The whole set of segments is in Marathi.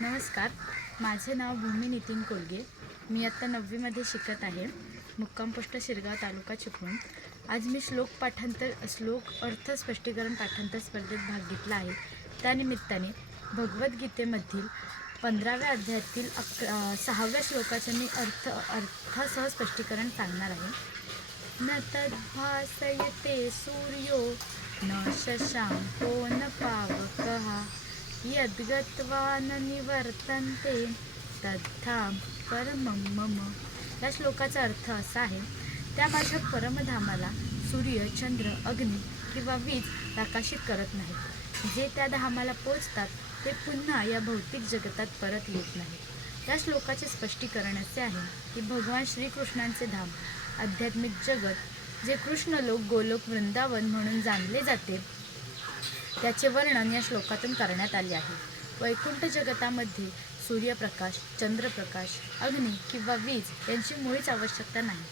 नमस्कार, माझे नाव भूमी नितीन कोलगे. मी आत्ता 9वीमध्ये शिकत आहे. मुक्काम पोस्ट शिरगाव, तालुका चिपळूण. आज मी श्लोक अर्थ स्पष्टीकरण पाठांतर स्पर्धेत भाग घेतला आहे. त्यानिमित्ताने भगवद्गीतेमधील 15व्या अध्यायातील 6व्या श्लोकाचे मी अर्थासह स्पष्टीकरण सांगणार आहे. न तद्भासयते सूर्यो न शशांको न पावकः यद्गत्वा न निवर्तन्ते तद्धाम परमं मम. या श्लोकाचा अर्थ असा आहे, त्या माझ्या परमधामाला सूर्य, चंद्र, अग्नी किंवा वीज प्रकाशित करत नाहीत. जे त्या धामाला पोचतात ते पुन्हा या भौतिक जगतात परत येत नाहीत. या श्लोकाचे स्पष्टीकरण असे आहे की भगवान श्रीकृष्णांचे धाम, आध्यात्मिक जगत, जे कृष्णलोक, गोलोक, वृंदावन म्हणून जाणले जाते, त्याचे वर्णन या श्लोकातून करण्यात आले आहे. वैकुंठ जगतामध्ये सूर्यप्रकाश, चंद्रप्रकाश, अग्नी किंवा वीज यांची मुळीच आवश्यकता नाही,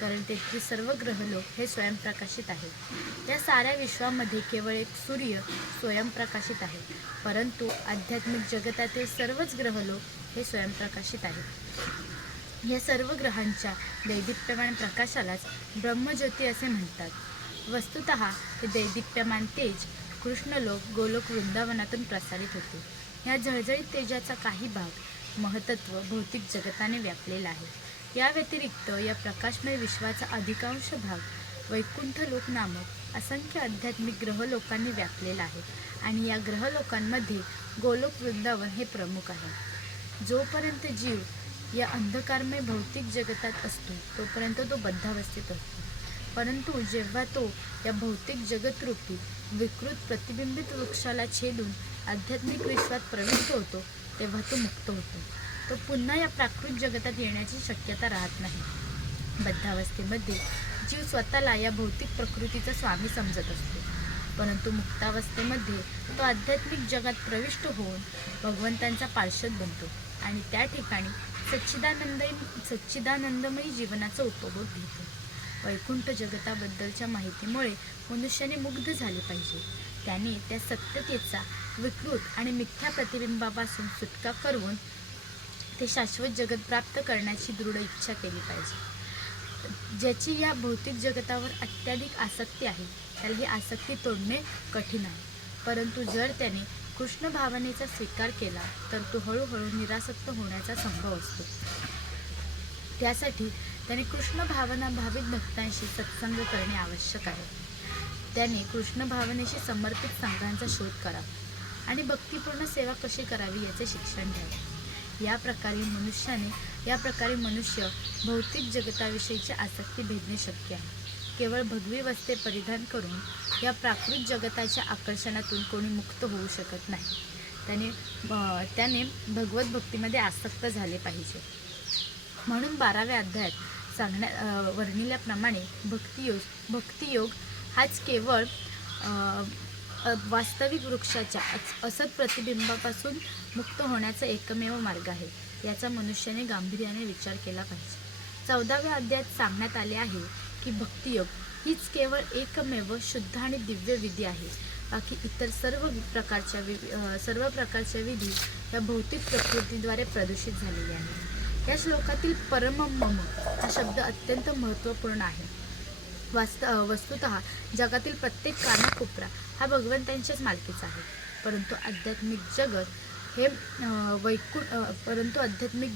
कारण तेथील सर्व ग्रहलोक हे स्वयंप्रकाशित आहेत. या साऱ्या विश्वामध्ये केवळ एक सूर्य स्वयंप्रकाशित आहे, परंतु आध्यात्मिक जगतातील सर्वच ग्रहलोक हे स्वयंप्रकाशित आहेत. या सर्व ग्रहांच्या दैदिप्यमान प्रकाशालाच ब्रह्मज्योती असे म्हणतात. वस्तुतः हे दैदिप्यमान तेज कृष्णलोक, गोलोक, वृंदावनातून प्रसारित होते. या जळजळीत तेजाचा काही भाग महतत्व भौतिक जगताने व्यापलेला आहे. या व्यतिरिक्त या प्रकाशमय विश्वाचा अधिकांश भाग वैकुंठ लोक नामक असंख्य आध्यात्मिक ग्रहलोकांनी व्यापलेला आहे आणि या ग्रहलोकांमध्ये गोलोक, वृंदावन हे प्रमुख आहे. जोपर्यंत जीव या अंधकारमय भौतिक जगतात असतो तोपर्यंत तो बद्धावस्थेत असतो, परंतु जेव्हा तो या भौतिक जगतरूपी विकृत प्रतिबिंबित वृक्षाला छेदून आध्यात्मिक विश्वात प्रविष्ट होतो तेव्हा तो मुक्त होतो. तो पुन्हा या प्राकृत जगतात येण्याची शक्यता राहत नाही. बद्धावस्थेमध्ये जीव स्वतःला या भौतिक प्रकृतीचा स्वामी समजत असतो, परंतु मुक्तावस्थेमध्ये तो आध्यात्मिक जगात प्रविष्ट होऊन भगवंतांचा पार्षद बनतो आणि त्या ठिकाणी सच्चिदानंदमयी जीवनाचा उपभोग घेतो. वैकुंठ जगताबद्दलच्या माहितीमुळे मनुष्याने मुग्ध झाले पाहिजे. त्याने त्या सत्यतेचा विकृत आणि मिथ्या प्रतिबिंबापासून सुटका करून ते शाश्वत जगत प्राप्त करण्याची दृढ इच्छा केली पाहिजे. ज्याची या भौतिक जगतावर अत्याधिक आसक्ती आहे त्याला ही आसक्ती तोडणे कठीण आहे, परंतु जर त्याने कृष्ण भावनेचा स्वीकार केला तर तो हळूहळू निरासक्त होण्याचा संभव असतो. त्यासाठी त्याने कृष्ण भावना भावित भक्तांशी सत्संग करणे आवश्यक आहे. त्याने कृष्ण भावनेशी समर्पित संघांचा शोध करावा आणि भक्तिपूर्ण सेवा कशी करावी याचे शिक्षण घ्यावे. या प्रकारे मनुष्य भौतिक जगताविषयीची आसक्ती भेदणे शक्य आहे. केवळ भगवी वस्त्रे परिधान करून या प्राकृत जगताच्या आकर्षणातून कोणी मुक्त होऊ शकत नाही. त्याने भगवत भक्तीमध्ये आसक्त झाले पाहिजे. म्हणून 12व्या अध्यायात वर्णिल्याप्रमाणे भक्तियोग हाच केवळ वास्तविक वृक्षाच्या असत प्रतिबिंबापासून मुक्त होण्याचा एकमेव मार्ग आहे. याचा मनुष्याने गांभीर्याने विचार केला पाहिजे. 14व्या अध्यायात सांगण्यात आले आहे की भक्तियोग हीच केवळ एकमेव शुद्ध आणि दिव्य विधी आहे. बाकी इतर सर्व प्रकारच्या विधी या भौतिक प्रकृतीद्वारे प्रदूषित झालेले आहेत. या श्लोकातील परमं मम हा शब्द अत्यंत महत्त्वपूर्ण आहे. वस्तुतः जगातील प्रत्येक कानाकोपरा हा भगवंतांच्याच मालकीचा आहे, परंतु आध्यात्मिक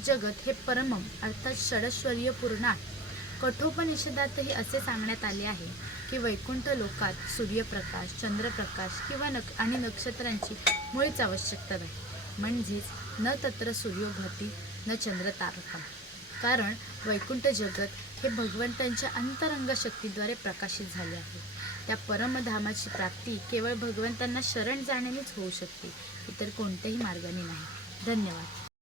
जगत हे परमम अर्थात षडश्वर्य पूर्ण आहे. कठोपनिषदातही असे सांगण्यात आले आहे की वैकुंठ लोकात सूर्यप्रकाश, चंद्रप्रकाश किंवा आणि नक्षत्रांची मुळीच आवश्यकता नाही. म्हणजेच न तत्र सूर्यो भाती न चंद्र तारका. कारण वैकुंठ जगत हे भगवंतांच्या अंतरंग शक्तीद्वारे प्रकाशित झाले आहे. त्या परमधामाची प्राप्ती केवळ भगवंतांना शरण जाण्यानेच होऊ शकते, इतर कोणत्याही मार्गाने नाही. धन्यवाद.